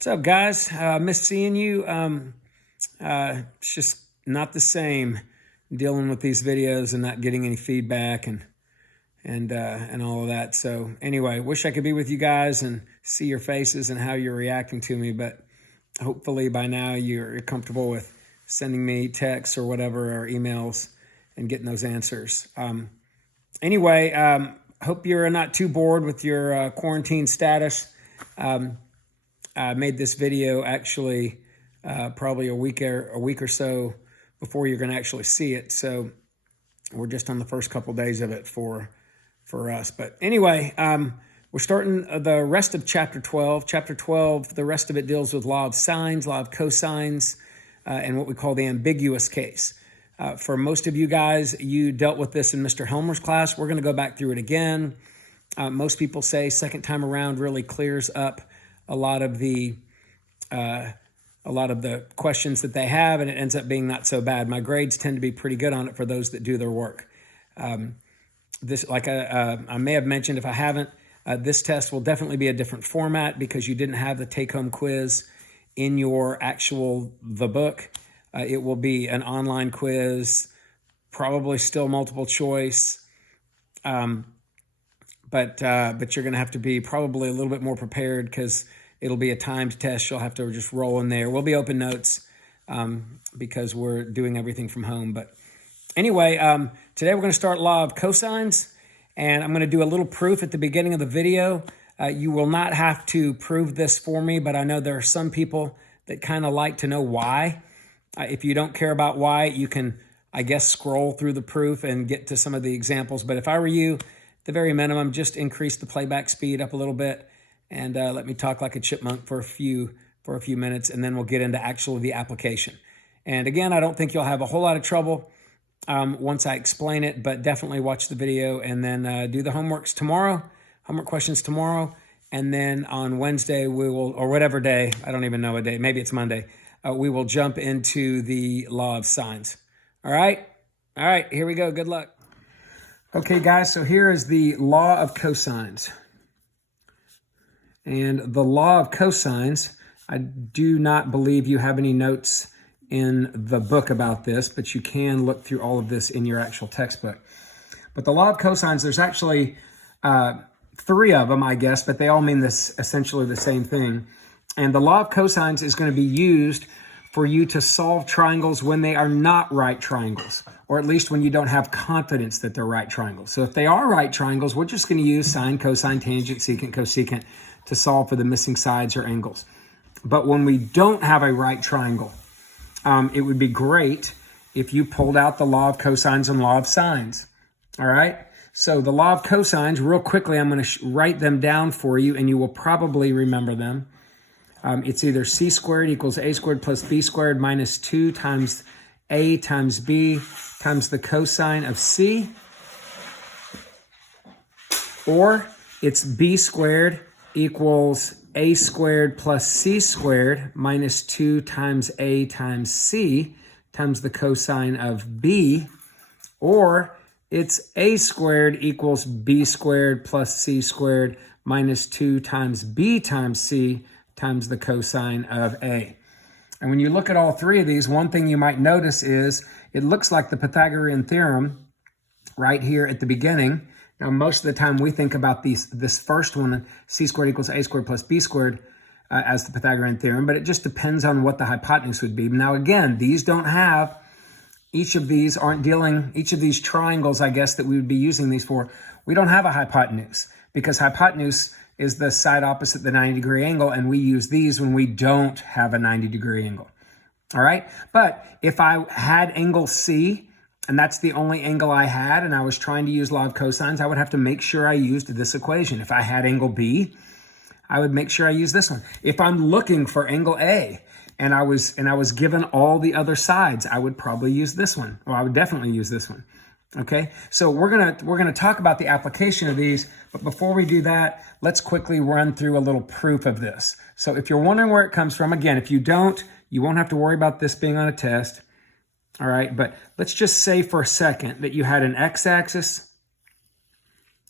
What's up, guys? Miss seeing you. It's just not the same dealing with these videos and not getting any feedback and all of that. So anyway, wish I could be with you guys and see your faces and how you're reacting to me. But hopefully by now you're comfortable with sending me texts or whatever or emails and getting those answers. Anyway, hope you're not too bored with your quarantine status. I made this video actually probably a week or so before you're going to actually see it. So we're just on the first couple days of it for us. But anyway, we're starting the rest of chapter 12. Chapter 12, the rest of it deals with law of sines, law of cosines, and what we call the ambiguous case. For most of you guys, you dealt with this in Mr. Helmer's class. We're going to go back through it again. Most people say second time around really clears up a lot of the questions that they have, and it ends up being not so bad. My grades tend to be pretty good on it for those that do their work. This, like I may have mentioned, if I haven't, this test will definitely be a different format because you didn't have the take-home quiz in your the book. It will be an online quiz, probably still multiple choice, but you're going to have to be probably a little bit more prepared because it'll be a timed test. You'll have to just roll in there. We'll be open notes because we're doing everything from home. But anyway, today we're going to start law of cosines, and I'm going to do a little proof at the beginning of the video. You will not have to prove this for me, but I know there are some people that kind of like to know why. If you don't care about why, you can, I guess, scroll through the proof and get to some of the examples. But if I were you, at the very minimum, just increase the playback speed up a little bit and let me talk like a chipmunk for a few minutes, and then we'll get into actually the application. And again, I don't think you'll have a whole lot of trouble once I explain it, but definitely watch the video and then do the homework questions tomorrow. And then on Wednesday, we will, or whatever day, I don't even know a day, maybe it's Monday, we will jump into the law of sines. All right, here we go. Good luck. Okay, guys, so here is the law of cosines. And the law of cosines, I do not believe you have any notes in the book about this, but you can look through all of this in your actual textbook. But the law of cosines, there's actually three of them, I guess, but they all mean this essentially the same thing. And the law of cosines is going to be used for you to solve triangles when they are not right triangles, or at least when you don't have confidence that they're right triangles. So if they are right triangles, we're just going to use sine, cosine, tangent, secant, cosecant to solve for the missing sides or angles. But when we don't have a right triangle, it would be great if you pulled out the law of cosines and law of sines. All right? So the law of cosines, real quickly, I'm going to write them down for you, and you will probably remember them. It's either c squared equals a squared plus b squared minus 2 times a times b times the cosine of c. Or it's b squared equals a squared plus c squared minus 2 times a times c times the cosine of b. Or it's a squared equals b squared plus c squared minus 2 times b times c times the cosine of a. And when you look at all three of these, one thing you might notice is it looks like the Pythagorean theorem right here at the beginning. Now, most of the time we think about this first one, c squared equals a squared plus b squared, as the Pythagorean theorem, but it just depends on what the hypotenuse would be. Now, again, these don't have, each of these triangles, I guess, that we would be using these for, we don't have a hypotenuse because hypotenuse is the side opposite the 90-degree angle, and we use these when we don't have a 90-degree angle. All right? But if I had angle C, and that's the only angle I had, and I was trying to use law of cosines, I would have to make sure I used this equation. If I had angle B, I would make sure I use this one. If I'm looking for angle A, and I was given all the other sides, I would probably use this one. Well, I would definitely use this one. Okay, so we're gonna talk about the application of these, but before we do that, let's quickly run through a little proof of this. So if you're wondering where it comes from, again, if you don't, you won't have to worry about this being on a test. All right, but let's just say for a second that you had an x-axis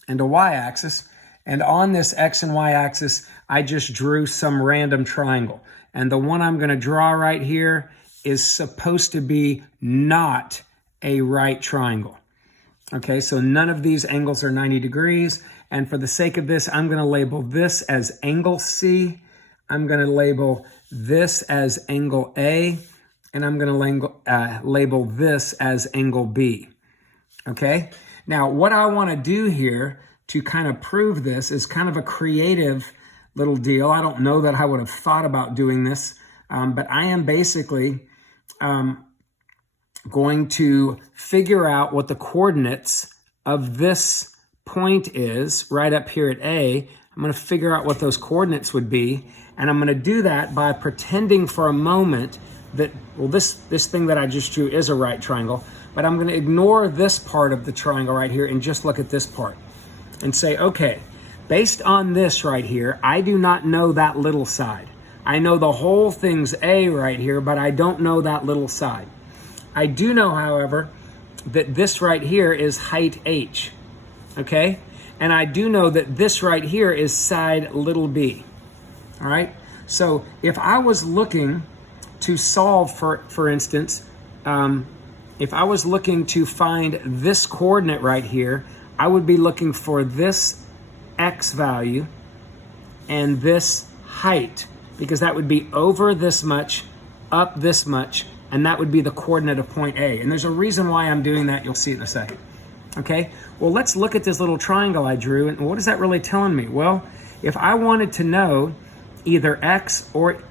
and a y-axis, and on this x and y-axis, I just drew some random triangle. And the one I'm going to draw right here is supposed to be not a right triangle. Okay, so none of these angles are 90 degrees. And for the sake of this, I'm going to label this as angle C. I'm going to label this as angle A. And I'm going to label this as angle B. Okay, now what I want to do here to kind of prove this is kind of a creative little deal. I don't know that I would have thought about doing this, but I am basically going to figure out what the coordinates of this point is right up here at A. I'm going to figure out what those coordinates would be, and I'm going to do that by pretending for a moment that, well, this thing that I just drew is a right triangle, but I'm going to ignore this part of the triangle right here and just look at this part and say, okay, based on this right here, I do not know that little side. I know the whole thing's A right here, but I don't know that little side. I do know, however, that this right here is height H, okay? And I do know that this right here is side little b, all right? So if I was looking to solve, for instance, if I was looking to find this coordinate right here, I would be looking for this x value and this height, because that would be over this much, up this much, and that would be the coordinate of point A. And there's a reason why I'm doing that. You'll see it in a second. Okay, well, let's look at this little triangle I drew, and what is that really telling me? Well, if I wanted to know either x or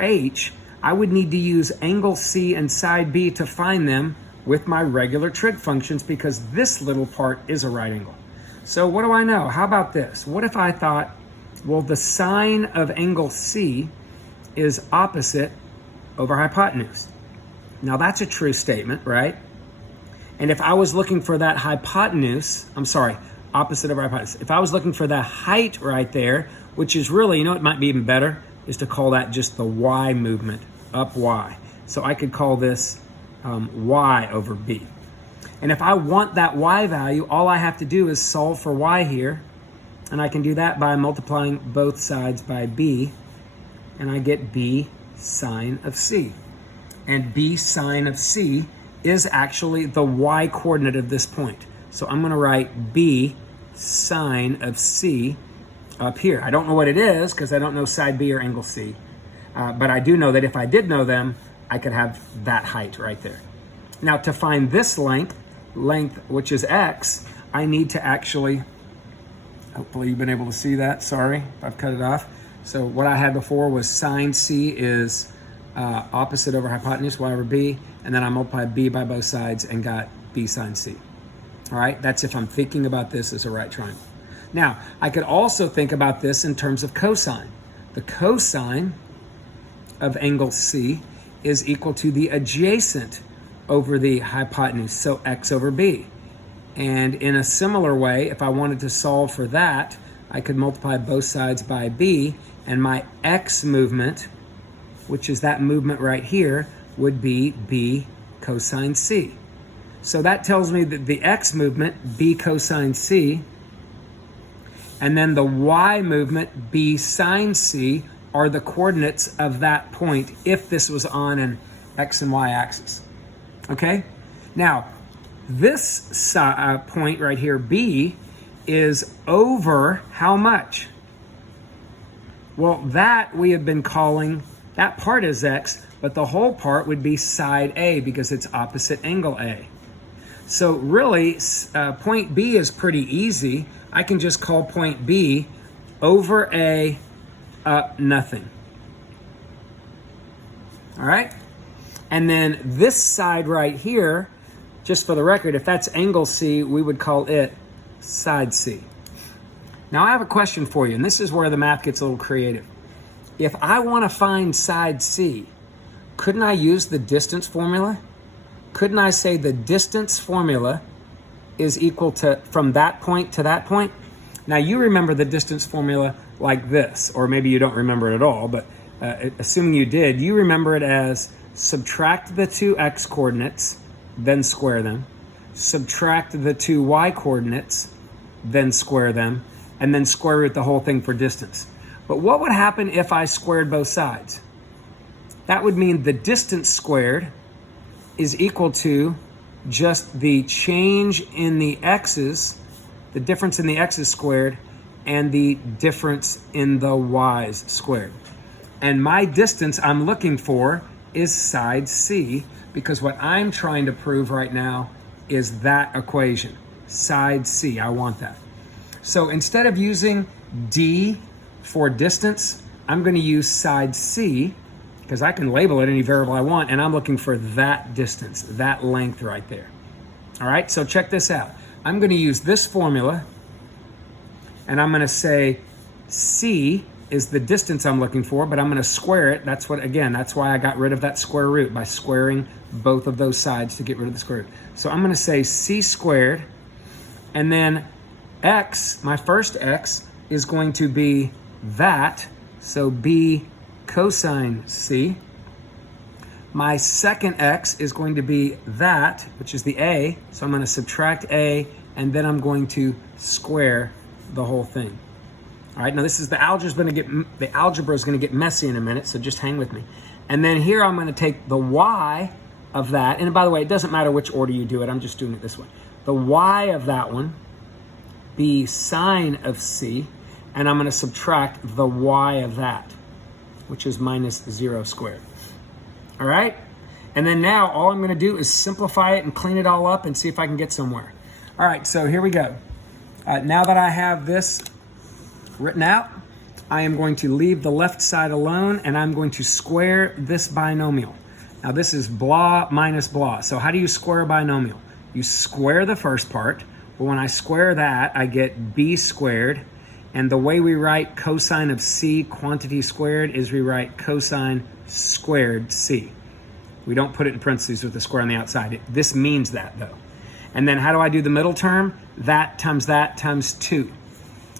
h, I would need to use angle C and side B to find them with my regular trig functions, because this little part is a right angle. So what do I know? How about this? What if I thought, well, the sine of angle C is opposite over hypotenuse? Now that's a true statement, right? And if I was looking for that hypotenuse, opposite of hypotenuse. If I was looking for the height right there, which is really, it might be even better, is to call that just the y movement, up y. So I could call this y over b. And if I want that y value, all I have to do is solve for y here. And I can do that by multiplying both sides by b. And I get b sine of c. And b sine of c is actually the y coordinate of this point. So I'm going to write b sine of c up here. I don't know what it is because I don't know side b or angle c. But I do know that if I did know them, I could have that height right there. Now to find this length, which is x, I need to actually, hopefully you've been able to see that. Sorry if I've cut it off. So what I had before was sine c is opposite over hypotenuse, y over b, and then I multiplied b by both sides and got b sine c. All right, that's if I'm thinking about this as a right triangle. Now, I could also think about this in terms of cosine. The cosine of angle C is equal to the adjacent over the hypotenuse, so x over b. And in a similar way, if I wanted to solve for that, I could multiply both sides by b, and my x movement, which is that movement right here, would be b cosine c. So that tells me that the x movement, b cosine c, and then the y movement, b sine c, are the coordinates of that point if this was on an x and y axis. Okay? Now, this point right here, b, is over how much? Well, that we have been calling, that part is x, but the whole part would be side A because it's opposite angle A. So really, point B is pretty easy. I can just call point B over A up nothing. All right? And then this side right here, just for the record, if that's angle C, we would call it side C. Now I have a question for you, and this is where the math gets a little creative. If I want to find side C, couldn't I use the distance formula? Couldn't I say the distance formula is equal to from that point to that point? Now you remember the distance formula like this, or maybe you don't remember it at all, but assuming you did, you remember it as subtract the two x coordinates, then square them, subtract the two y coordinates, then square them, and then square root the whole thing for distance. But what would happen if I squared both sides? That would mean the distance squared is equal to just the change in the x's, the difference in the x's squared, and the difference in the y's squared. And my distance I'm looking for is side C, because what I'm trying to prove right now is that equation, side C. I want that. So instead of using D for distance, I'm going to use side C, because I can label it any variable I want, and I'm looking for that distance, that length right there. All right, so check this out. I'm going to use this formula, and I'm going to say C is the distance I'm looking for, but I'm going to square it. That's why I got rid of that square root, by squaring both of those sides to get rid of the square root. So I'm going to say C squared, and then x, my first x, is going to be that, so B cosine C. My second x is going to be that, which is the A, so I'm going to subtract A, and then I'm going to square the whole thing. All right, now this is the algebra is going to get messy in a minute, so just hang with me. And then here I'm going to take the y of that, and by the way, it doesn't matter which order you do it, I'm just doing it this way. The y of that one, be sine of C, and I'm going to subtract the y of that, which is minus 0 squared. All right? And then now all I'm going to do is simplify it and clean it all up and see if I can get somewhere. All right, so here we go. Now that I have this written out, I am going to leave the left side alone, and I'm going to square this binomial. Now this is blah minus blah. So how do you square a binomial? You square the first part, but when I square that, I get b squared. And the way we write cosine of C, quantity squared, is we write cosine squared C. We don't put it in parentheses with the square on the outside. This means that, though. And then how do I do the middle term? That times 2.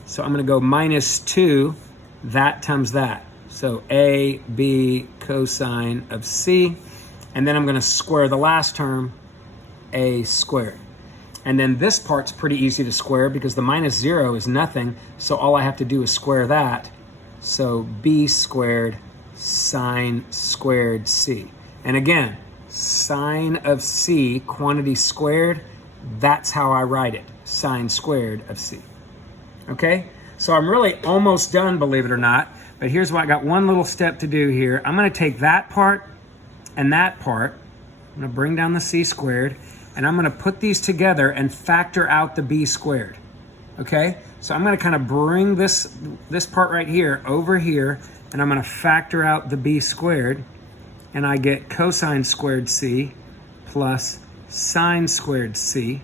So I'm going to go minus 2, that times that. So A, B, cosine of C. And then I'm going to square the last term, A squared. And then this part's pretty easy to square because the minus 0 is nothing. So all I have to do is square that. So B squared sine squared C. And again, sine of C, quantity squared, that's how I write it, sine squared of C. Okay? So I'm really almost done, believe it or not. But here's what I got one little step to do here. I'm going to take that part and that part. I'm going to bring down the C squared. And I'm going to put these together and factor out the B squared. Okay? So I'm going to kind of bring this part right here over here, and I'm going to factor out the B squared, and I get cosine squared C plus sine squared C.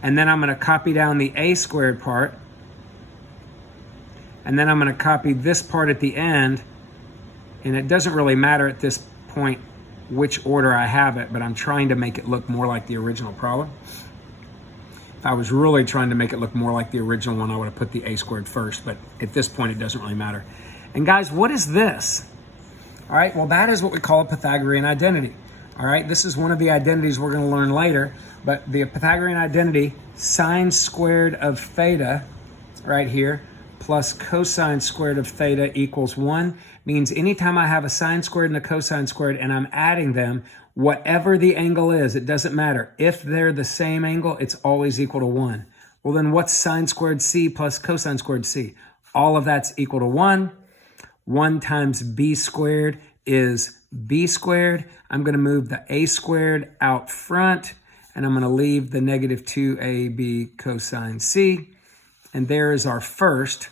And then I'm going to copy down the A squared part, and then I'm going to copy this part at the end, and it doesn't really matter at this point which order I have it, but I'm trying to make it look more like the original problem. If I was really trying to make it look more like the original one, I would have put the A squared first, but at this point it doesn't really matter. And guys, what is this? All right, well, that is what we call a Pythagorean identity. All right, this is one of the identities we're going to learn later, but the Pythagorean identity, sine squared of theta right here plus cosine squared of theta equals 1, means anytime I have a sine squared and a cosine squared and I'm adding them, whatever the angle is, it doesn't matter. If they're the same angle, it's always equal to 1. Well, then what's sine squared C plus cosine squared C? All of that's equal to 1. 1 times B squared is B squared. I'm going to move the A squared out front, and I'm going to leave the negative 2AB cosine C. And there is our first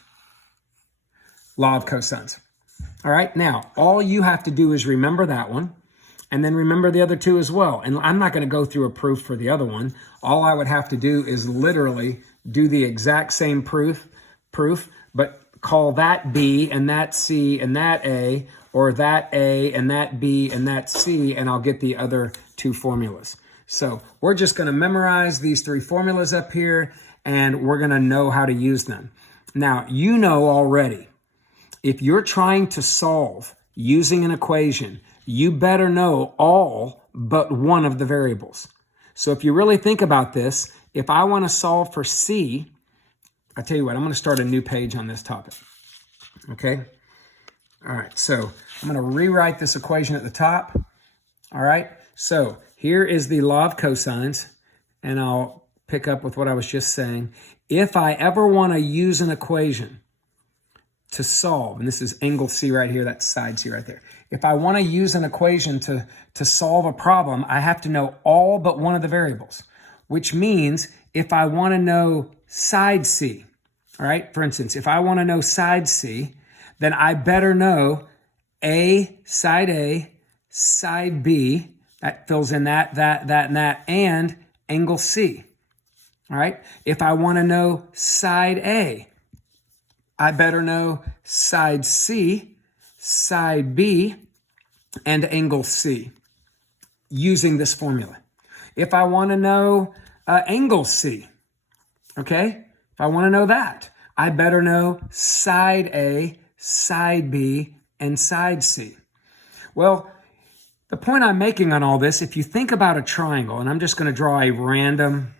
law of cosines. All right, now, all you have to do is remember that one, and then remember the other two as well. And I'm not going to go through a proof for the other one. All I would have to do is literally do the exact same proof, but call that B and that C and that A, or that A and that B and that C, and I'll get the other two formulas. So we're just going to memorize these three formulas up here, and we're going to know how to use them. Now, you know already, if you're trying to solve using an equation, you better know all but one of the variables. So if you really think about this, if I want to solve for C, I tell you what, I'm going to start a new page on this topic. Okay? All right, so I'm going to rewrite this equation at the top. All right, so here is the law of cosines, and I'll pick up with what I was just saying. If I ever want to use an equation to solve, and this is angle C right here, that's side C right there. If I want to use an equation to solve a problem, I have to know all but one of the variables, which means if I want to know side C, all right, for instance, if I want to know side C, then I better know side B, that fills in that, and angle C, all right? If I want to know side A, I better know side C, side B, and angle C using this formula. If I want to know angle C, okay? If I want to know that, I better know side A, side B, and side C. Well, the point I'm making on all this, if you think about a triangle, and I'm just going to draw a random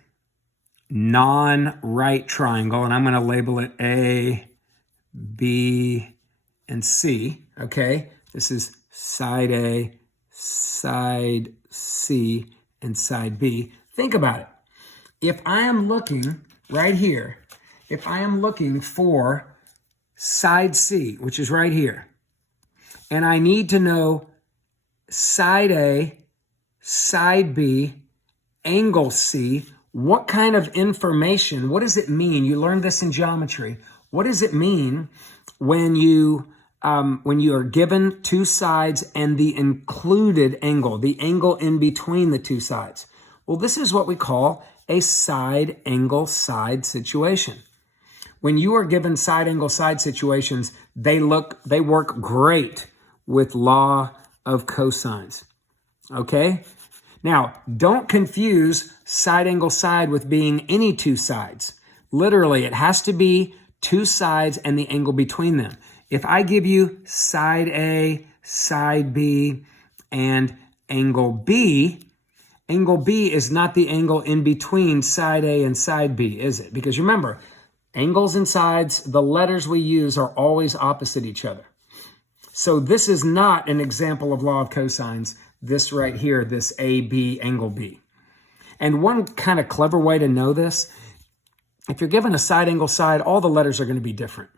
non-right triangle, and I'm going to label it A, B, and C, okay? This is side A, side C, and side B. Think about it. If I am looking right here, if I am looking for side C, which is right here, and I need to know side A, side B, angle C, what kind of information, what does it mean? You learned this in geometry. What does it mean when you are given two sides and the included angle, the angle in between the two sides? Well, this is what we call a side angle side situation. When you are given side angle side situations, they work great with law of cosines. Okay? Now, don't confuse side angle side with being any two sides. Literally, it has to be two sides and the angle between them. If I give you side A, side B, and angle B is not the angle in between side A and side B, is it? Because remember, angles and sides, the letters we use are always opposite each other. So this is not an example of law of cosines, this right here, this AB, angle B. And one kind of clever way to know this, if you're given a side angle side, all the letters are going to be different.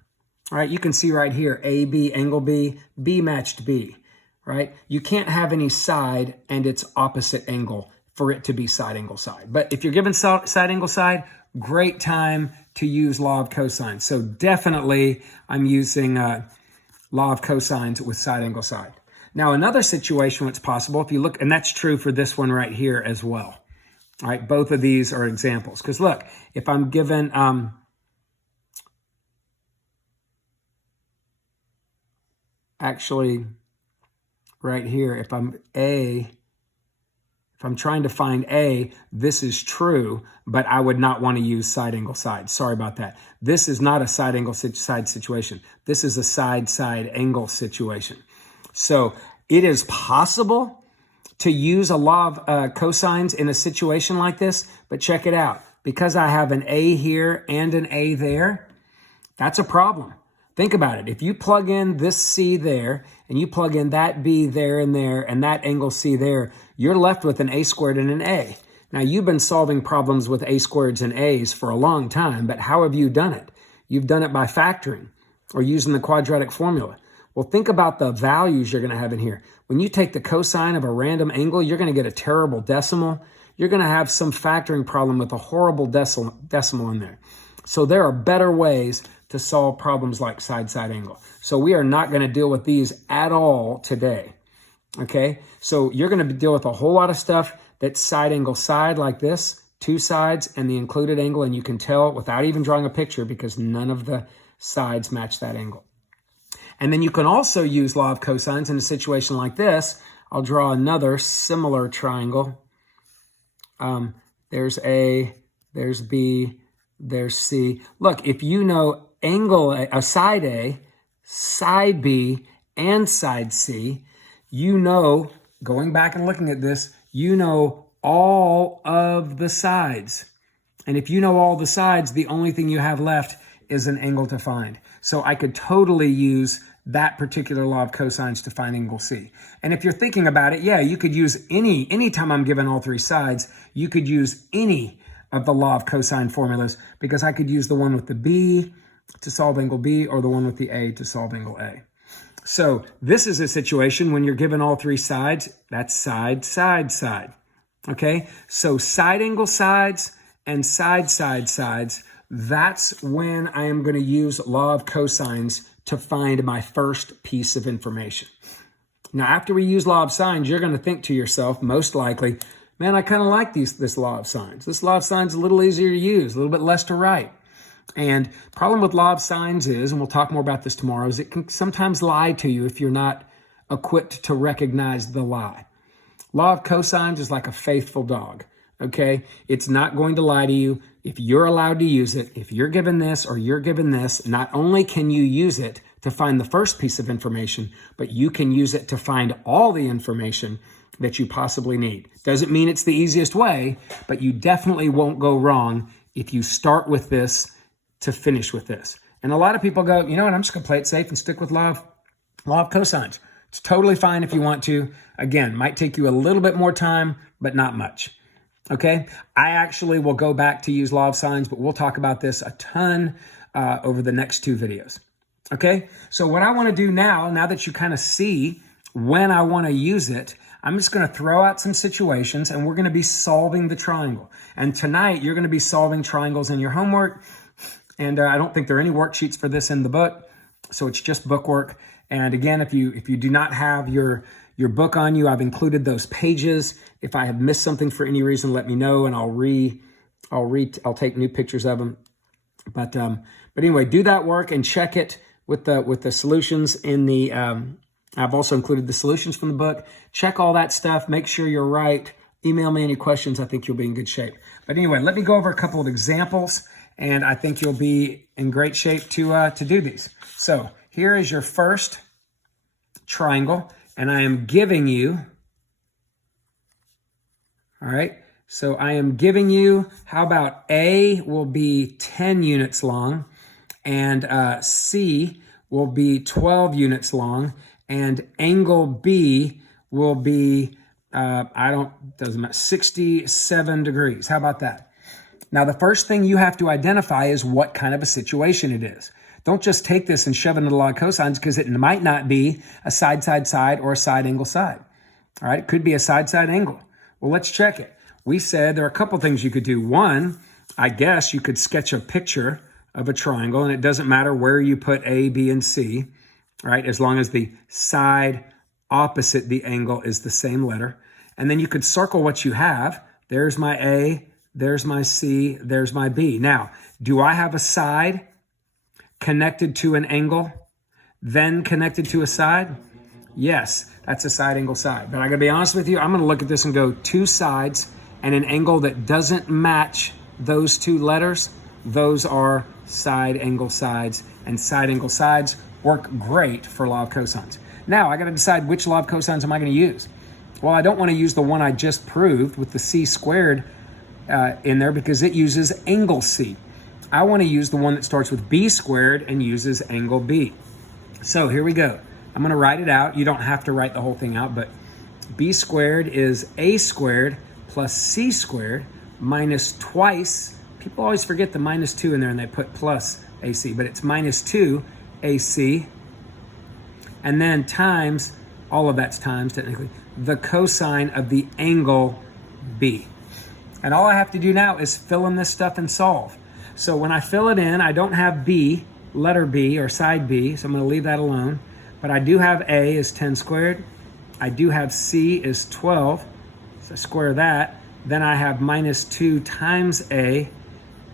All right, you can see right here, AB, angle B, B matched B, right? You can't have any side and its opposite angle for it to be side angle side. But if you're given side angle side, great time to use law of cosines. So definitely I'm using law of cosines with side angle side. Now, another situation it's possible, if you look, and that's true for this one right here as well. All right, both of these are examples. Because look, if I'm given, actually, right here, if I'm trying to find A, this is true, but I would not want to use side angle side. Sorry about that. This is not a side angle side situation. This is a side angle situation. So it is possible to use a law of cosines in a situation like this, but check it out. Because I have an A here and an A there, that's a problem. Think about it. If you plug in this C there, and you plug in that B there, and that angle C there, you're left with an A squared and an A. Now, you've been solving problems with A squareds and A's for a long time, but how have you done it? You've done it by factoring or using the quadratic formula. Well, think about the values you're going to have in here. When you take the cosine of a random angle, you're going to get a terrible decimal. You're going to have some factoring problem with a horrible decimal in there. So there are better ways to solve problems like side angle. So we are not going to deal with these at all today. Okay? So you're going to deal with a whole lot of stuff that's side angle side like this, two sides and the included angle, and you can tell without even drawing a picture because none of the sides match that angle. And then you can also use law of cosines in a situation like this. I'll draw another similar triangle. There's A, there's B, there's C. Look, if you know side A, side B, and side C, you know, going back and looking at this, you know all of the sides. And if you know all the sides, the only thing you have left is an angle to find. So I could totally use that particular law of cosines to find angle C. And if you're thinking about it, yeah, you could use anytime I'm given all three sides, you could use any of the law of cosine formulas, because I could use the one with the B to solve angle B or the one with the A to solve angle A. So this is a situation when you're given all three sides, that's side, side, side. Okay, so side angle sides and side, side, sides, that's when I am going to use law of cosines to find my first piece of information. Now, after we use law of sines, you're going to think to yourself, most likely, man, I kind of like this law of sines. This law of sines is a little easier to use, a little bit less to write. And problem with law of sines is, and we'll talk more about this tomorrow, is it can sometimes lie to you if you're not equipped to recognize the lie. Law of cosines is like a faithful dog, okay? It's not going to lie to you. If you're allowed to use it, if you're given this or you're given this, not only can you use it to find the first piece of information, but you can use it to find all the information that you possibly need. Doesn't mean it's the easiest way, but you definitely won't go wrong if you start with this to finish with this. And a lot of people go, you know what, I'm just gonna play it safe and stick with law of cosines. It's totally fine if you want to. Again, might take you a little bit more time, but not much. Okay, I actually will go back to use law of sines, but we'll talk about this a ton over the next two videos. Okay, so what I want to do now that you kind of see when I want to use it, I'm just going to throw out some situations and we're going to be solving the triangle. And tonight you're going to be solving triangles in your homework. And I don't think there are any worksheets for this in the book, so it's just bookwork. And again, if you do not have your book on you, I've included those pages. If I have missed something for any reason, let me know, and I'll take new pictures of them. But anyway, do that work and check it with the solutions in the. I've also included the solutions from the book. Check all that stuff. Make sure you're right. Email me any questions. I think you'll be in good shape. But anyway, let me go over a couple of examples, and I think you'll be in great shape to do these. So here is your first triangle, and I am giving you, all right, so I am giving you, how about A will be 10 units long, and C will be 12 units long, and angle B will be, doesn't matter, 67 degrees. How about that? Now, the first thing you have to identify is what kind of a situation it is. Don't just take this and shove it into the law of cosines, because it might not be a side, side, side or a side angle side. All right, it could be a side, side angle. Well, let's check it. We said there are a couple things you could do. One, I guess you could sketch a picture of a triangle, and it doesn't matter where you put A, B, and C, right? As long as the side opposite the angle is the same letter. And then you could circle what you have. There's my A, there's my C, there's my B. Now, do I have a side connected to an angle, then connected to a side? Yes, that's a side angle side. But I gotta be honest with you, I'm gonna look at this and go two sides and an angle that doesn't match those two letters. Those are side angle sides, and side angle sides work great for law of cosines. Now, I gotta decide which law of cosines am I gonna use. Well, I don't wanna use the one I just proved with the C squared in there, because it uses angle C. I wanna use the one that starts with B squared and uses angle B. So here we go. I'm gonna write it out. You don't have to write the whole thing out, but B squared is A squared plus C squared minus twice. People always forget the minus 2 in there and they put plus AC, but it's minus 2 AC. And then times, all of that's times technically, the cosine of the angle B. And all I have to do now is fill in this stuff and solve. So when I fill it in, I don't have B, letter B or side B, so I'm gonna leave that alone. But I do have A is 10 squared. I do have C is 12, so square that. Then I have minus 2 times A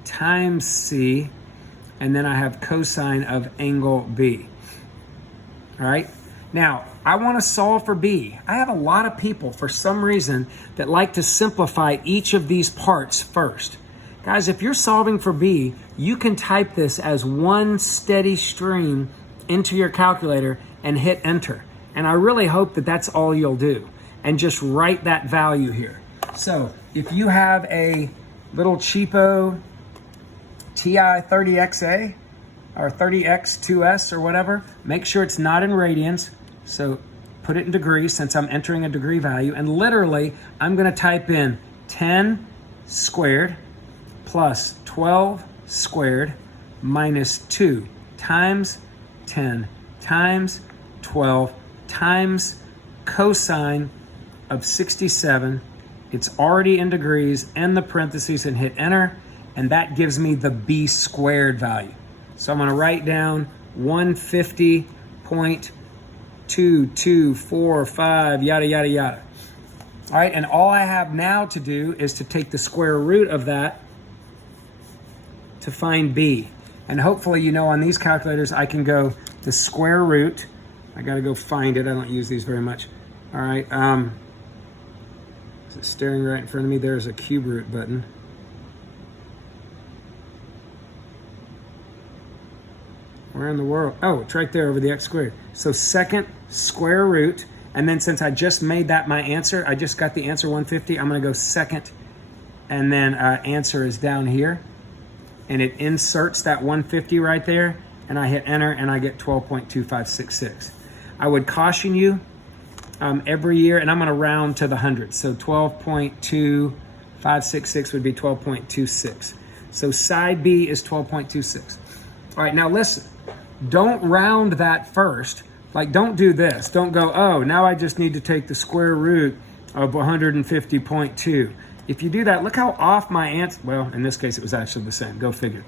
times C, and then I have cosine of angle B. All right, now I want to solve for B. I have a lot of people, for some reason, that like to simplify each of these parts first. Guys, if you're solving for B, you can type this as one steady stream into your calculator and hit enter. And I really hope that that's all you'll do, and just write that value here. So if you have a little cheapo TI-30XA, or 30x 2s or whatever, make sure it's not in radians. So put it in degrees since I'm entering a degree value. And literally, I'm going to type in 10 squared plus 12 squared minus 2 times 10 times 12 times cosine of 67. It's already in degrees, end the parentheses and hit enter. And that gives me the b squared value. So I'm going to write down 150.2245, yada, yada, yada. All right, and all I have now to do is to take the square root of that to find b. And hopefully, you know, on these calculators, I can go the square root. I got to go find it. I don't use these very much. All right. Is it staring right in front of me? There's a cube root button. Where in the world? Oh, it's right there over the x squared. So second square root, and then since I just made that my answer, I just got the answer 150, I'm gonna go second, and then answer is down here, and it inserts that 150 right there, and I hit enter, and I get 12.2566. I would caution you every year, and I'm gonna round to the hundreds, so 12.2566 would be 12.26. So side B is 12.26. All right, now listen. Don't round that first. Like, don't do this. Don't go, oh, now I just need to take the square root of 150.2. If you do that, look how off my answer, well, in this case, it was actually the same. Go figure.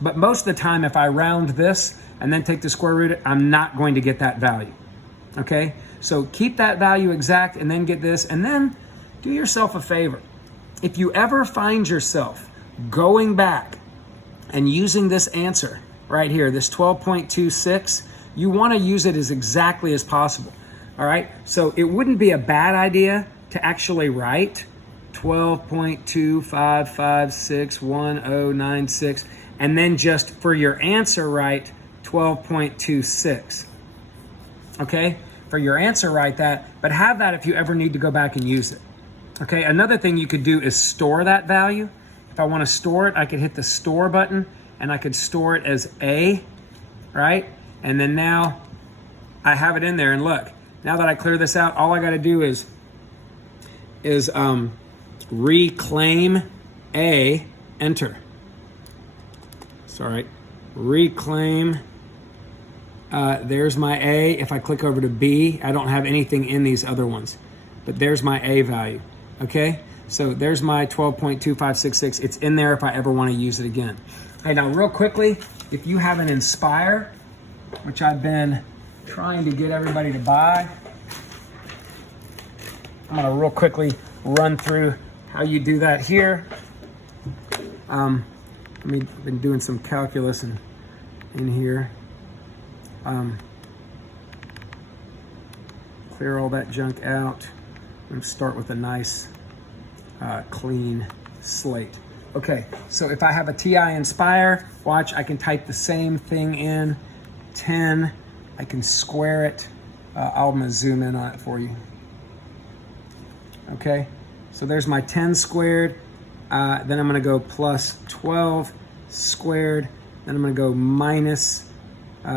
But most of the time, if I round this and then take the square root, I'm not going to get that value. Okay? So keep that value exact and then get this. And then do yourself a favor. If you ever find yourself going back and using this answer right here, this 12.26, you want to use it as exactly as possible. All right, so it wouldn't be a bad idea to actually write 12.25561096 and then just for your answer write 12.26. Okay, for your answer write that, but have that if you ever need to go back and use it. Okay, another thing you could do is store that value. If I want to store it, I could hit the store button and I could store it as A, right? And then now I have it in there, and look, now that I clear this out, all I got to do is reclaim A, enter. Sorry, reclaim, there's my A. If I click over to B, I don't have anything in these other ones, but there's my A value, okay? So there's my 12.2566. It's in there if I ever want to use it again. Hey, now real quickly, if you have an Inspire, which I've been trying to get everybody to buy, I'm gonna real quickly run through how you do that here. I've been doing some calculus in here. Clear all that junk out. I'm gonna start with a nice clean slate. Okay, so if I have a TI Inspire, watch, I can type the same thing in, 10, I can square it. I'm gonna zoom in on it for you. Okay, so there's my 10 squared, then I'm gonna go plus 12 squared, then I'm gonna go minus,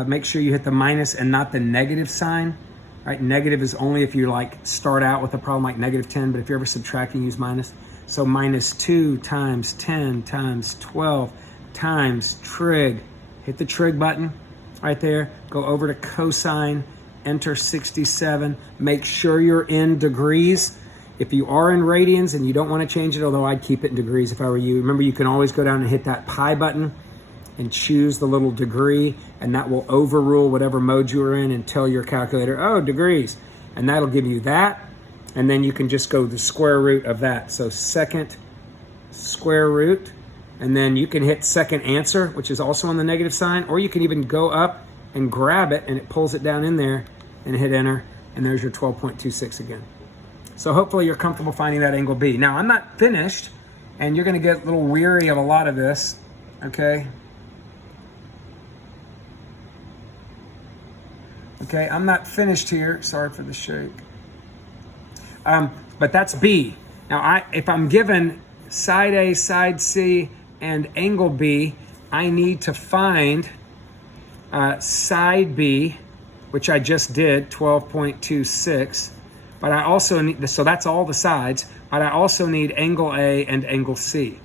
make sure you hit the minus and not the negative sign, right? Negative is only if you like start out with a problem like negative 10, but if you're ever subtracting, use minus. So minus 2 times 10 times 12 times trig. Hit the trig button right there. Go over to cosine, enter 67. Make sure you're in degrees. If you are in radians and you don't want to change it, although I'd keep it in degrees if I were you. Remember, you can always go down and hit that pi button and choose the little degree, and that will overrule whatever mode you are in and tell your calculator, oh, degrees. And that'll give you that. And then you can just go the square root of that. So second square root, and then you can hit second answer, which is also on the negative sign, or you can even go up and grab it and it pulls it down in there and hit enter, and there's your 12.26 again. So hopefully you're comfortable finding that angle B. Now I'm not finished, and you're gonna get a little weary of a lot of this, okay? Okay, I'm not finished here, sorry for the shake. But that's B. Now, if I'm given side A, side C, and angle B, I need to find side B, which I just did, 12.26. But I also need, so that's all the sides, but I also need angle A and angle C.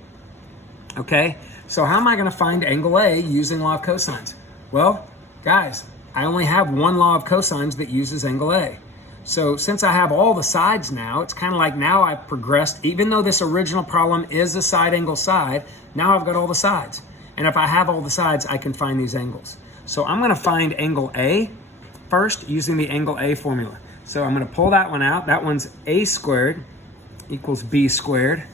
Okay, so how am I going to find angle A using law of cosines? Well, guys, I only have one law of cosines that uses angle A. So since I have all the sides now, it's kind of like now I've progressed, even though this original problem is a side angle side, now I've got all the sides. And if I have all the sides, I can find these angles. So I'm going to find angle A first using the angle A formula. So I'm going to pull that one out. That one's A squared equals B squared.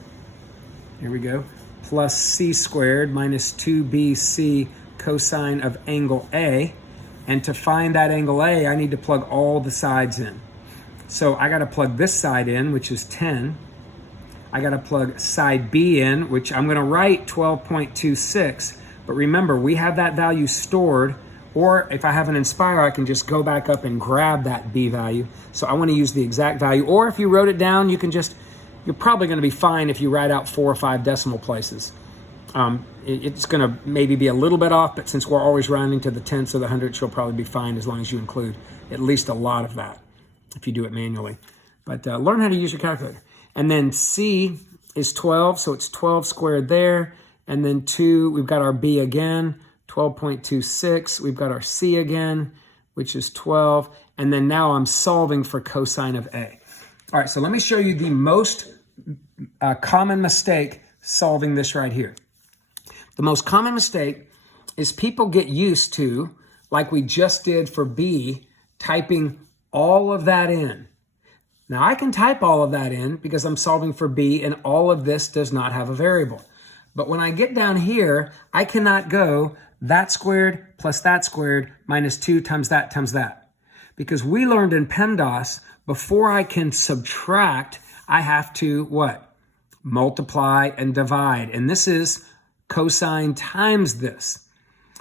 Here we go. Plus C squared minus 2BC cosine of angle A. And to find that angle A, I need to plug all the sides in. So I got to plug this side in, which is 10. I got to plug side B in, which I'm going to write 12.26. But remember, we have that value stored. Or if I have an Inspire, I can just go back up and grab that B value. So I want to use the exact value. Or if you wrote it down, you can just, you're probably going to be fine if you write out 4 or 5 decimal places. It's going to maybe be a little bit off, but since we're always rounding to the tenths or the hundredths, you'll probably be fine as long as you include at least a lot of that if you do it manually. But learn how to use your calculator. And then C is 12, so it's 12 squared there. And then 2, we've got our B again, 12.26. We've got our C again, which is 12. And then now I'm solving for cosine of A. All right, so let me show you the most common mistake solving this right here. The most common mistake is people get used to, like we just did for B, typing all of that in. Now I can type all of that in because I'm solving for B and all of this does not have a variable. But when I get down here, I cannot go that squared plus that squared minus 2 times that times that. Because we learned in PEMDAS, before I can subtract, I have to what? Multiply and divide. And this is cosine times this.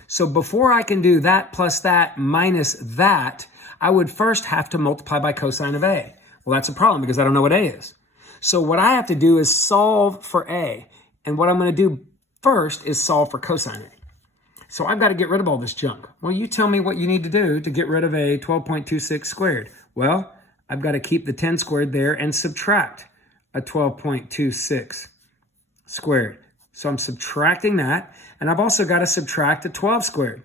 So before I can do that plus that minus that, I would first have to multiply by cosine of A. Well, that's a problem because I don't know what A is. So what I have to do is solve for A. And what I'm going to do first is solve for cosine A. So I've got to get rid of all this junk. Well, you tell me what you need to do to get rid of a 12.26 squared. Well, I've got to keep the 10 squared there and subtract a 12.26 squared. So I'm subtracting that. And I've also got to subtract a 12 squared.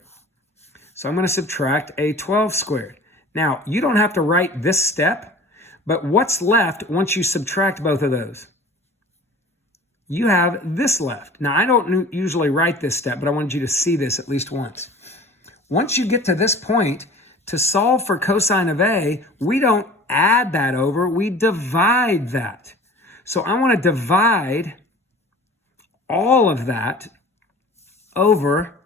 So I'm going to subtract a 12 squared. Now, you don't have to write this step, but what's left once you subtract both of those? You have this left. Now, I don't usually write this step, but I wanted you to see this at least once. Once you get to this point, to solve for cosine of A, we don't add that over, we divide that. So I want to divide all of that over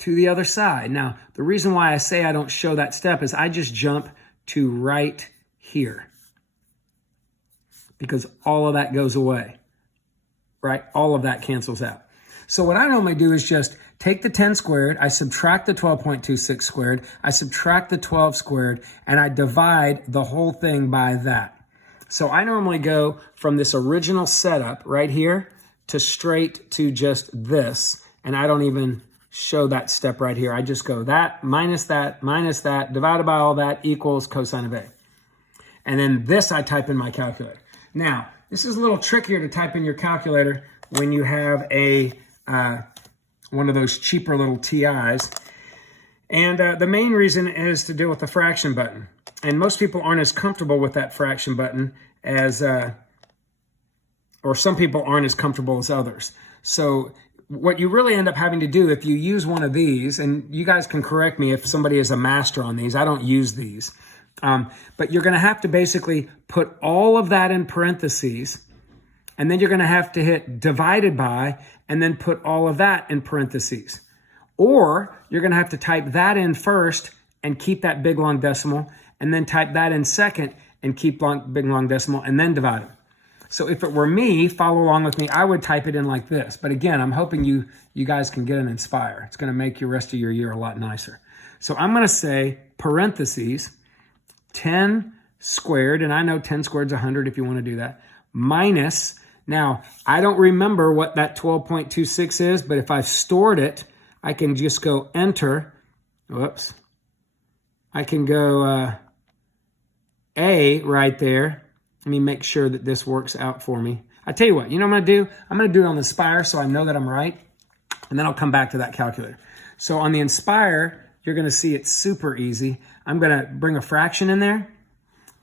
to the other side. Now, the reason why I say I don't show that step is I just jump to right here because all of that goes away. Right? All of that cancels out. So what I normally do is just take the 10 squared, I subtract the 12.26 squared, I subtract the 12 squared, and I divide the whole thing by that. So I normally go from this original setup right here to straight to just this, and I don't even show that step right here. I just go that, divided by all that equals cosine of A. And then this I type in my calculator. Now, this is a little trickier to type in your calculator when you have a one of those cheaper little TIs. And the main reason is to deal with the fraction button. And most people aren't as comfortable with that fraction button as, or some people aren't as comfortable as others. So what you really end up having to do if you use one of these, and you guys can correct me if somebody is a master on these, I don't use these. But you're going to have to basically put all of that in parentheses, and then you're going to have to hit divided by, and then put all of that in parentheses. Or you're going to have to type that in first and keep that big long decimal, and then type that in second and keep big long decimal, and then divide them. So if it were me, follow along with me, I would type it in like this. But again, I'm hoping you guys can get an Inspire. It's going to make your rest of your year a lot nicer. So I'm going to say parentheses, 10 squared, and I know 10 squared is 100 if you want to do that, minus, now I don't remember what that 12.26 is, but if I've stored it, I can just go enter whoops, I can go A right there. Let me make sure that this works out for me. I tell you what, you know what I'm going to do? I'm going to do it on the Inspire so I know that I'm right, and then I'll come back to that calculator. So on the Inspire, you're going to see it's super easy. I'm going to bring a fraction in there,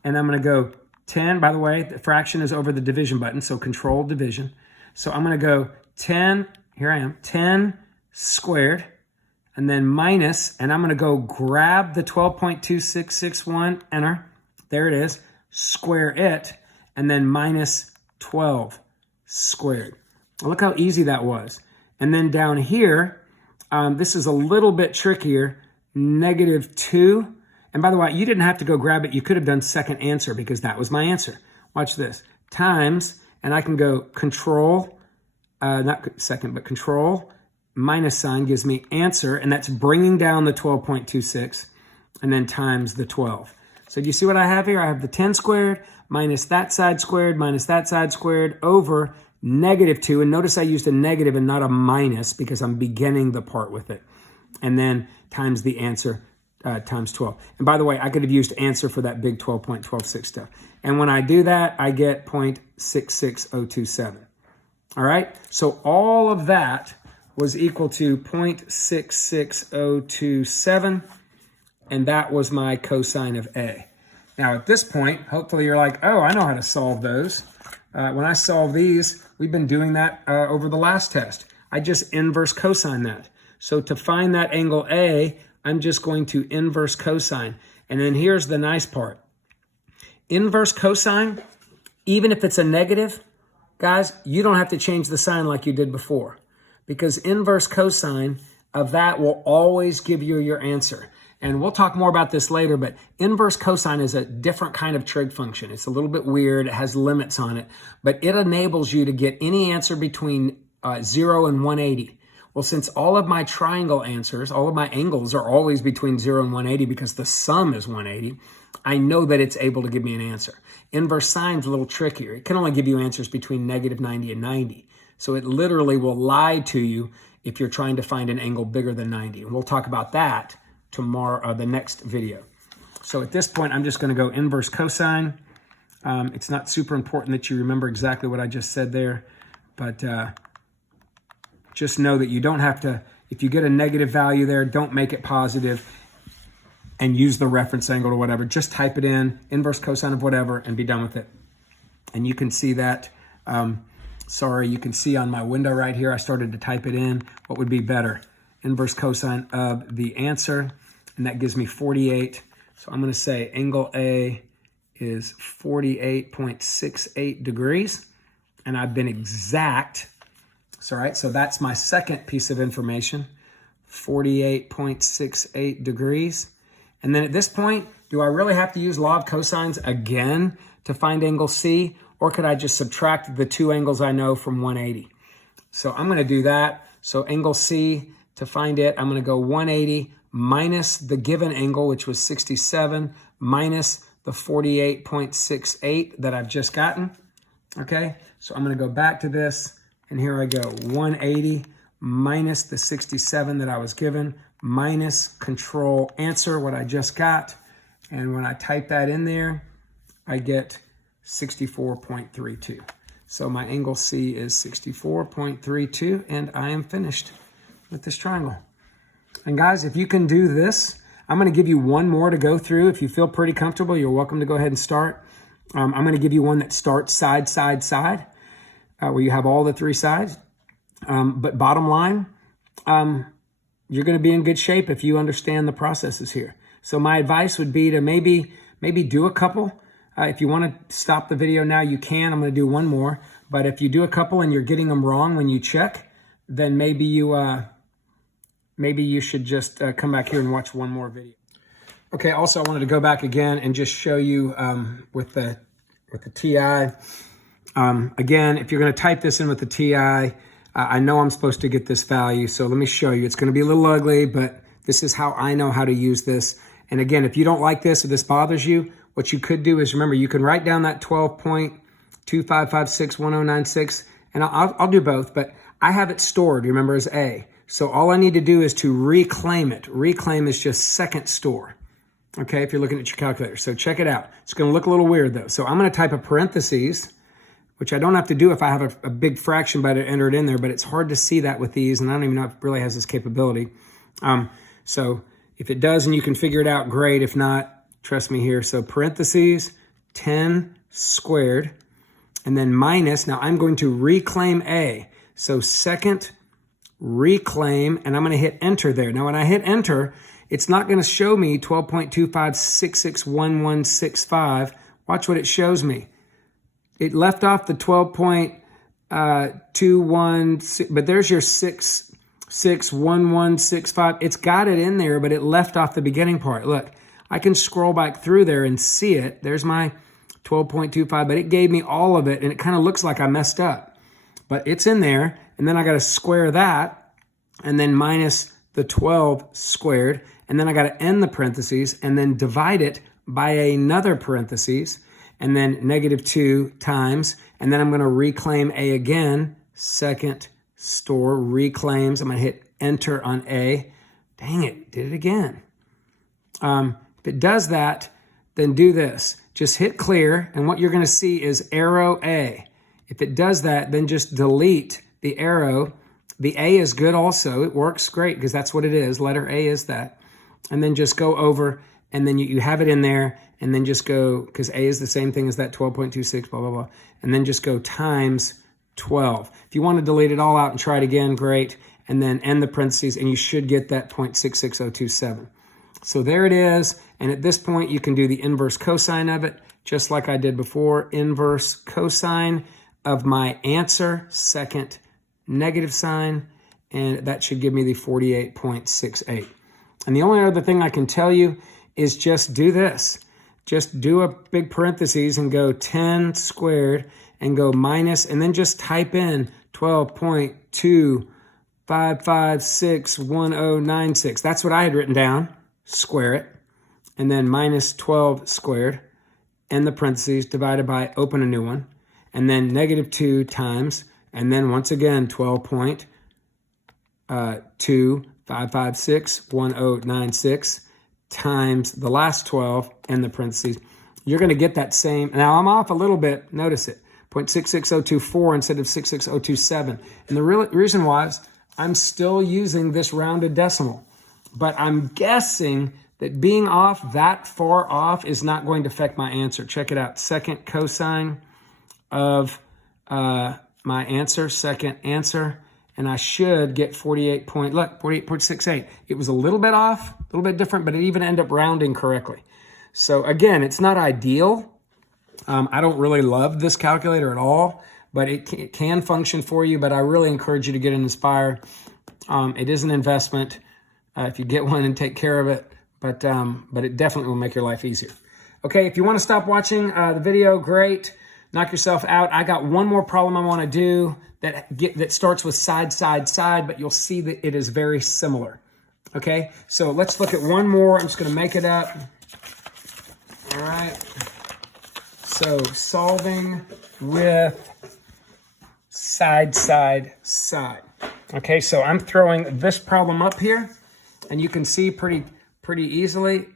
and I'm going to go 10. By the way, the fraction is over the division button, so control division. So I'm going to go 10, here I am, 10 squared, and then minus, and I'm going to go grab the 12.2661, enter. There it is, square it, and then minus 12 squared. Look how easy that was. And then down here, this is a little bit trickier, -2. And by the way, you didn't have to go grab it. You could have done second answer because that was my answer. Watch this, times, and I can go control, not second, but control, minus sign gives me answer, and that's bringing down the 12.26, and then times the 12. So do you see what I have here? I have the 10 squared minus that side squared minus that side squared over -2. And notice I used a negative and not a minus because I'm beginning the part with it. And then times the answer times 12. And by the way, I could have used answer for that big 12.126 stuff. And when I do that, I get 0.66027. All right? So all of that was equal to 0.66027. And that was my cosine of A. Now at this point, hopefully you're like, oh, I know how to solve those. When I solve these, we've been doing that over the last test. I just inverse cosine that. So to find that angle A, I'm just going to inverse cosine. And then here's the nice part. Inverse cosine, even if it's a negative, guys, you don't have to change the sign like you did before. Because inverse cosine of that will always give you your answer. And we'll talk more about this later, but inverse cosine is a different kind of trig function. It's a little bit weird. It has limits on it, but it enables you to get any answer between 0 and 180. Well, since all of my triangle answers, all of my angles are always between 0 and 180 because the sum is 180, I know that it's able to give me an answer. Inverse sine's a little trickier. It can only give you answers between -90 and 90. So it literally will lie to you if you're trying to find an angle bigger than 90. And we'll talk about that tomorrow, the next video. So at this point, I'm just going to go inverse cosine. It's not super important that you remember exactly what I just said there, but just know that you don't have to, if you get a negative value there, don't make it positive and use the reference angle or whatever. Just type it in, inverse cosine of whatever, and be done with it. And you can see that, sorry, you can see on my window right here, I started to type it in. What would be better? Inverse cosine of the answer, and that gives me 48. So I'm going to say angle A is 48.68 degrees, and I've been exact. So, right, so that's my second piece of information, 48.68 degrees. And then at this point, do I really have to use law of cosines again to find angle C, or could I just subtract the two angles I know from 180? So I'm going to do that. So angle C, to find it, I'm going to go 180 minus the given angle, which was 67, minus the 48.68 that I've just gotten. Okay, so I'm going to go back to this, and here I go, 180 minus the 67 that I was given, minus control answer, what I just got. And when I type that in there, I get 64.32. So my angle C is 64.32, and I am finished with this triangle. And guys, if you can do this, I'm going to give you one more to go through. If you feel pretty comfortable, you're welcome to go ahead and start. I'm going to give you one that starts side, side, side, where you have all the three sides. But bottom line, you're going to be in good shape if you understand the processes here. So my advice would be to maybe do a couple. If you want to stop the video now, you can. I'm going to do one more. But if you do a couple and you're getting them wrong when you check, then maybe you should just come back here and watch one more video. Okay, also I wanted to go back again and just show you with the TI. Again, if you're going to type this in with the TI, I know I'm supposed to get this value, so let me show you. It's going to be a little ugly, but this is how I know how to use this. And again, if you don't like this or this bothers you, what you could do is, remember, you can write down that 12.25561096, and I'll do both, but I have it stored, remember, as A. So all I need to do is to reclaim it. Reclaim is just second store. Okay, if you're looking at your calculator. So check it out. It's going to look a little weird though. So I'm going to type a parentheses, which I don't have to do if I have a big fraction by to enter it in there, but it's hard to see that with these, and I don't even know if it really has this capability. So if it does and you can figure it out, great. If not, trust me here. So parentheses, 10 squared, and then minus, now I'm going to reclaim A. So second reclaim, and I'm going to hit enter there. Now when I hit enter, it's not going to show me 12.25661165. Watch what it shows me. It left off the 12.21, but there's your 661165. It's got it in there, but it left off the beginning part. Look, I can scroll back through there and see it. There's my 12.25, but it gave me all of it, and it kind of looks like I messed up. But it's in there, and then I got to square that, and then minus the 12 squared, and then I got to end the parentheses, and then divide it by another parentheses, and then -2 times, and then I'm going to reclaim A again, second store reclaims. I'm going to hit enter on A. Dang it, did it again. If it does that, then do this. Just hit clear, and what you're going to see is arrow A. If it does that, then just delete the arrow. The A is good also. It works great because that's what it is. Letter A is that. And then just go over, and then you have it in there, and then just go, because A is the same thing as that 12.26, blah, blah, blah. And then just go times 12. If you want to delete it all out and try it again, great. And then end the parentheses, and you should get that 0.66027. So there it is. And at this point, you can do the inverse cosine of it, just like I did before. Inverse cosine of my answer, second negative sign, and that should give me the 48.68. And the only other thing I can tell you is just do this. Just do a big parentheses and go 10 squared and go minus, and then just type in 12.25561096. That's what I had written down. Square it, and then minus 12 squared, and the parentheses, divided by, open a new one, and then -2 times, and then once again 12.25561096 times the last 12 and the parentheses. You're going to get that same. Now I'm off a little bit. Notice it. 0.66024 instead of 66027. And the reason why is I'm still using this rounded decimal. But I'm guessing that being off that far off is not going to affect my answer. Check it out. Second cosine of my answer, second answer. And I should get 48.68. It was a little bit off, a little bit different, but it even ended up rounding correctly. So again, it's not ideal. I don't really love this calculator at all, but it can function for you. But I really encourage you to get an Inspire. It is an investment if you get one and take care of it, but it definitely will make your life easier. Okay, if you want to stop watching the video, great. Knock yourself out. I got one more problem I want to do that starts with side, side, side, but you'll see that it is very similar. Okay, so let's look at one more. I'm just going to make it up. All right. So solving with side, side, side. Okay, so I'm throwing this problem up here, and you can see pretty easily.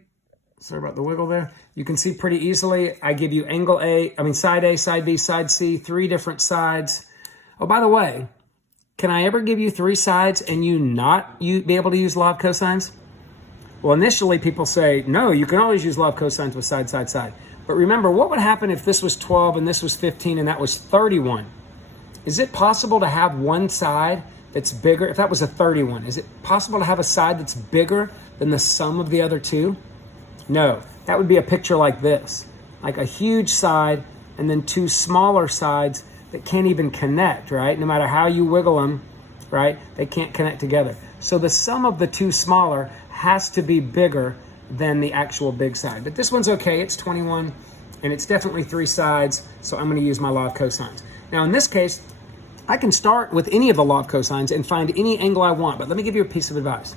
Sorry about the wiggle there. You can see pretty easily. I give you angle side A, side B, side C, 3 different sides. Oh, by the way, can I ever give you 3 sides and you be able to use law of cosines? Well, initially people say, no, you can always use law of cosines with side, side, side. But remember, what would happen if this was 12 and this was 15 and that was 31? Is it possible to have one side that's bigger? If that was a 31, is it possible to have a side that's bigger than the sum of the other two? No, that would be a picture like this, like a huge side and then 2 smaller sides that can't even connect, right? No matter how you wiggle them, right? They can't connect together. So the sum of the 2 smaller has to be bigger than the actual big side. But this one's okay, it's 21, and it's definitely 3 sides, so I'm gonna use my law of cosines. Now in this case, I can start with any of the law of cosines and find any angle I want, but let me give you a piece of advice.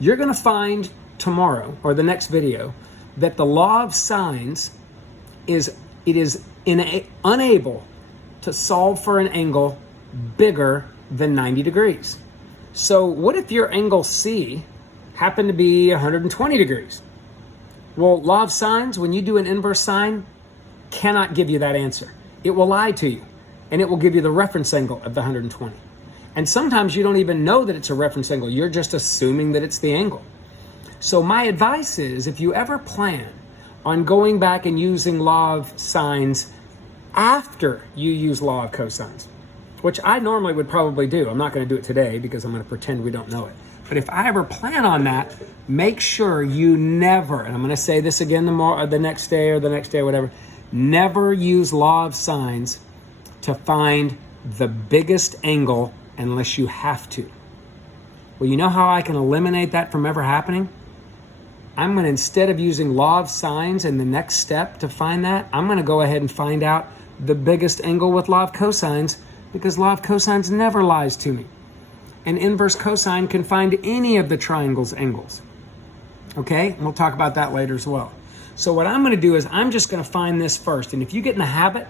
You're gonna find tomorrow, or the next video, that the law of sines is unable to solve for an angle bigger than 90 degrees. So what if your angle C happened to be 120 degrees? Well, law of sines, when you do an inverse sine, cannot give you that answer. It will lie to you, and it will give you the reference angle of the 120. And sometimes you don't even know that it's a reference angle. You're just assuming that it's the angle. So my advice is, if you ever plan on going back and using law of sines after you use law of cosines, which I normally would probably do. I'm not going to do it today because I'm going to pretend we don't know it. But if I ever plan on that, make sure you never, and I'm going to say this again the next day or the next day or whatever, never use law of sines to find the biggest angle unless you have to. Well, you know how I can eliminate that from ever happening? I'm going to, instead of using law of sines in the next step to find that, I'm going to go ahead and find out the biggest angle with law of cosines, because law of cosines never lies to me. An inverse cosine can find any of the triangle's angles. Okay? And we'll talk about that later as well. So what I'm going to do is I'm just going to find this first. And if you get in the habit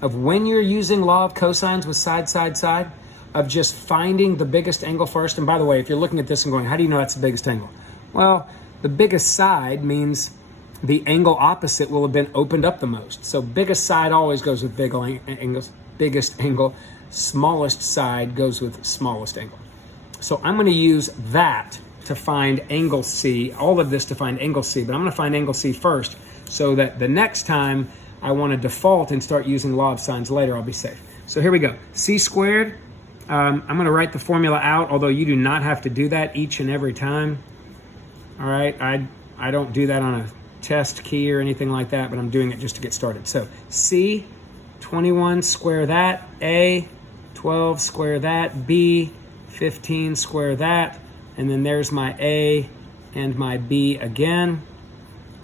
of when you're using law of cosines with side, side, side, of just finding the biggest angle first. And by the way, if you're looking at this and going, how do you know that's the biggest angle? Well, the biggest side means the angle opposite will have been opened up the most. So biggest side always goes with big angles. Biggest angle, smallest side goes with smallest angle. So I'm going to use that to find angle C, all of this to find angle C, but I'm going to find angle C first so that the next time I want to default and start using law of sines later, I'll be safe. So here we go. C squared, I'm going to write the formula out, although you do not have to do that each and every time. All right, I don't do that on a test key or anything like that, but I'm doing it just to get started. So C, 21 square that, A, 12 square that, B, 15 square that, and then there's my A and my B again,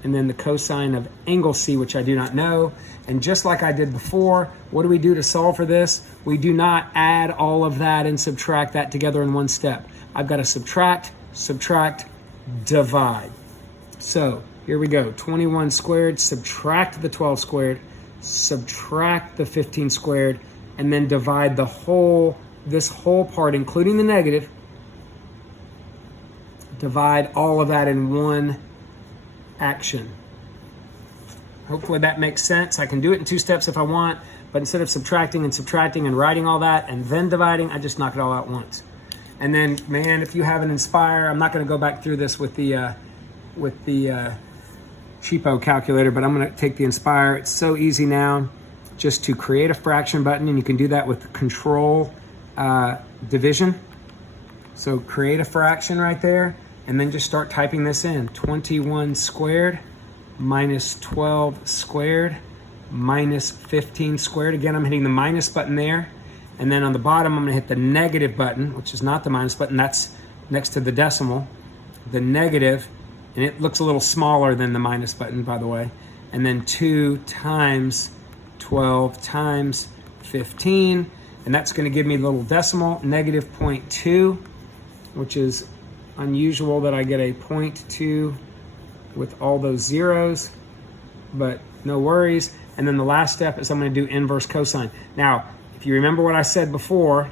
and then the cosine of angle C, which I do not know. And just like I did before, what do we do to solve for this? We do not add all of that and subtract that together in one step. I've got to subtract, divide. So here we go, 21 squared, subtract the 12 squared, subtract the 15 squared, and then divide this whole part, including the negative, divide all of that in one action. Hopefully that makes sense. I can do it in two steps if I want, but instead of subtracting and writing all that and then dividing, I just knock it all out once. And then, man, if you have an Inspire, I'm not going to go back through this with the cheapo calculator, but I'm going to take the Inspire. It's so easy now just to create a fraction button, and you can do that with control division. So create a fraction right there, and then just start typing this in. 21 squared minus 12 squared minus 15 squared. Again, I'm hitting the minus button there. And then on the bottom, I'm going to hit the negative button, which is not the minus button. That's next to the decimal, the negative, and it looks a little smaller than the minus button, by the way. And then 2 times 12 times 15, and that's going to give me the little decimal, negative 0.2, which is unusual that I get a 0.2 with all those zeros, but no worries. And then the last step is I'm going to do inverse cosine. Now, if you remember what I said before,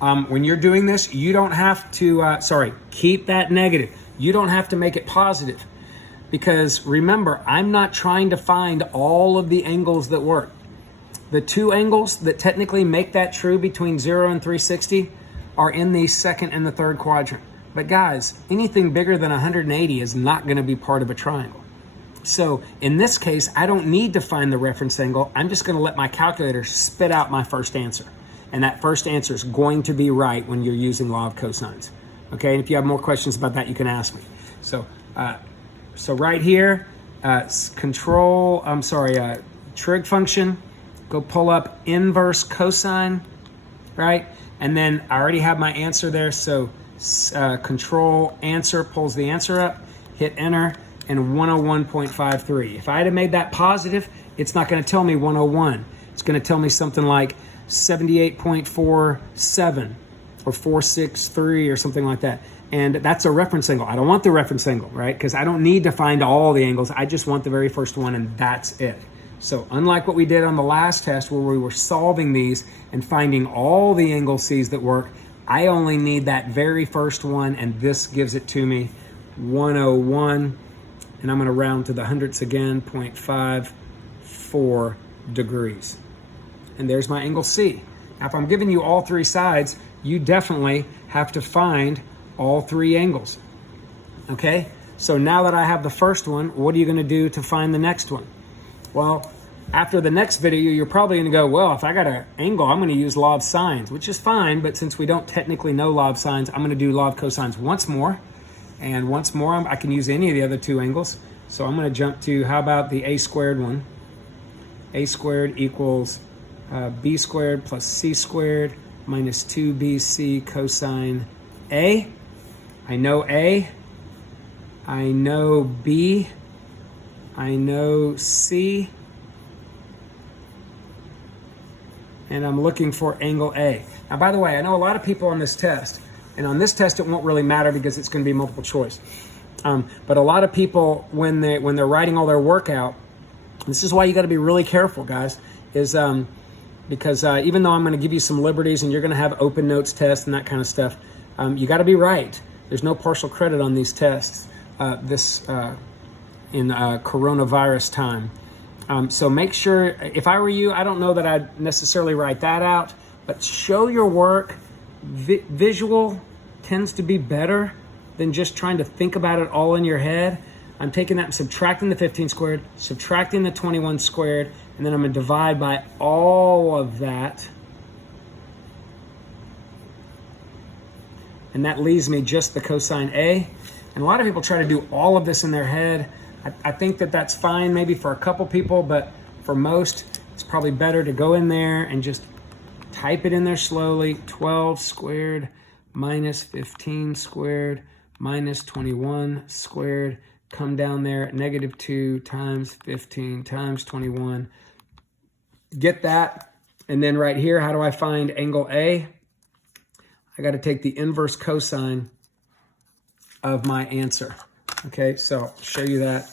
when you're doing this, you don't have to, keep that negative. You don't have to make it positive. Because remember, I'm not trying to find all of the angles that work. The two angles that technically make that true between 0 and 360 are in the second and the third quadrant. But guys, anything bigger than 180 is not going to be part of a triangle. So in this case, I don't need to find the reference angle. I'm just going to let my calculator spit out my first answer. And that first answer is going to be right when you're using law of cosines. Okay, and if you have more questions about that, you can ask me. So right here, trig function, go pull up inverse cosine, right? And then I already have my answer there, so control answer pulls the answer up, hit enter, and 101.53. If I had made that positive, it's not going to tell me 101. It's going to tell me something like 78.47 or 463 or something like that. And that's a reference angle. I don't want the reference angle, right? Because I don't need to find all the angles. I just want the very first one, and that's it. So unlike what we did on the last test where we were solving these and finding all the angle C's that work, I only need that very first one, and this gives it to me, 101. And I'm going to round to the hundredths again, 0.54 degrees. And there's my angle C. Now, if I'm giving you all three sides, you definitely have to find all three angles. Okay? So now that I have the first one, what are you going to do to find the next one? Well, after the next video, you're probably going to go, well, if I got an angle, I'm going to use law of sines, which is fine. But since we don't technically know law of sines, I'm going to do law of cosines once more. And once more, I can use any of the other two angles. So I'm going to jump to, how about the a squared one? A squared equals b squared plus c squared minus 2bc cosine A. I know A. I know B. I know C. And I'm looking for angle A. Now, by the way, I know a lot of people on this test, and on this test it won't really matter because it's going to be multiple choice. But a lot of people, when they're writing all their work out, this is why you got to be really careful, guys, is because even though I'm going to give you some liberties and you're going to have open notes tests and that kind of stuff, you got to be right. There's no partial credit on these tests in coronavirus time. So make sure, if I were you, I don't know that I'd necessarily write that out, but show your work. Visual tends to be better than just trying to think about it all in your head. I'm taking that and subtracting the 15 squared, subtracting the 21 squared, and then I'm going to divide by all of that. And that leaves me just the cosine A. And a lot of people try to do all of this in their head. I think that that's fine maybe for a couple people, but for most, it's probably better to go in there and just type it in there slowly. 12 squared minus 15 squared minus 21 squared. Come down there, negative 2 times 15 times 21. Get that. And then right here, how do I find angle A? I got to take the inverse cosine of my answer. Okay, so I'll show you that.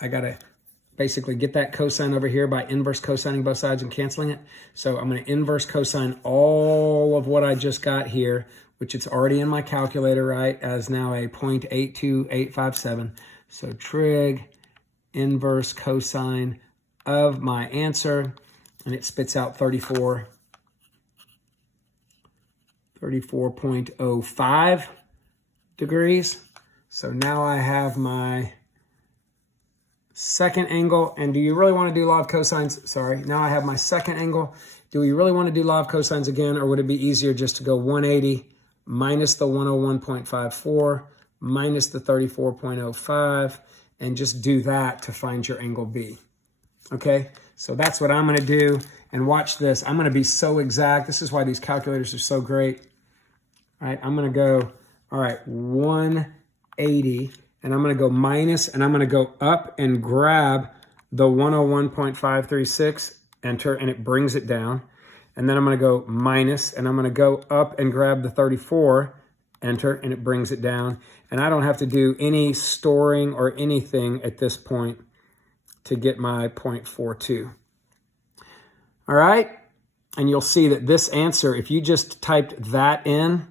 I got to basically get that cosine over here by inverse cosining both sides and canceling it. So I'm going to inverse cosine all of what I just got here, which it's already in my calculator, right, as now a 0.82857. So trig inverse cosine of my answer, and it spits out 34.05 degrees. So now I have my second angle. And do you really want to do law of cosines? Sorry, now I have my second angle. Do we really want to do law of cosines again, or would it be easier just to go 180 minus the 101.54 minus the 34.05 and just do that to find your angle B? Okay, so that's what I'm going to do. And watch this. I'm going to be so exact. This is why these calculators are so great. All right, I'm going to go, all right, 180. And I'm going to go minus, and I'm going to go up and grab the 101.536, enter, and it brings it down. And then I'm going to go minus, and I'm going to go up and grab the 34, enter, and it brings it down. And I don't have to do any storing or anything at this point to get my 0.42. All right? And you'll see that this answer, if you just typed that in,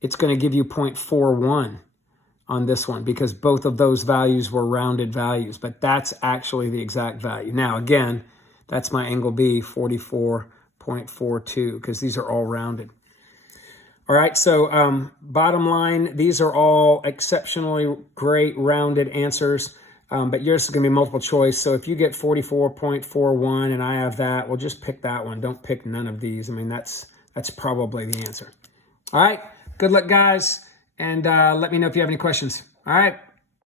it's going to give you 0.41. On this one, because both of those values were rounded values, but that's actually the exact value. Now, again, that's my angle B, 44.42, because these are all rounded. All right, so bottom line, these are all exceptionally great rounded answers, but yours is going to be multiple choice. So if you get 44.41 and I have that, well, just pick that one. Don't pick none of these. I mean, that's probably the answer. All right, good luck, guys. And let me know if you have any questions. All right.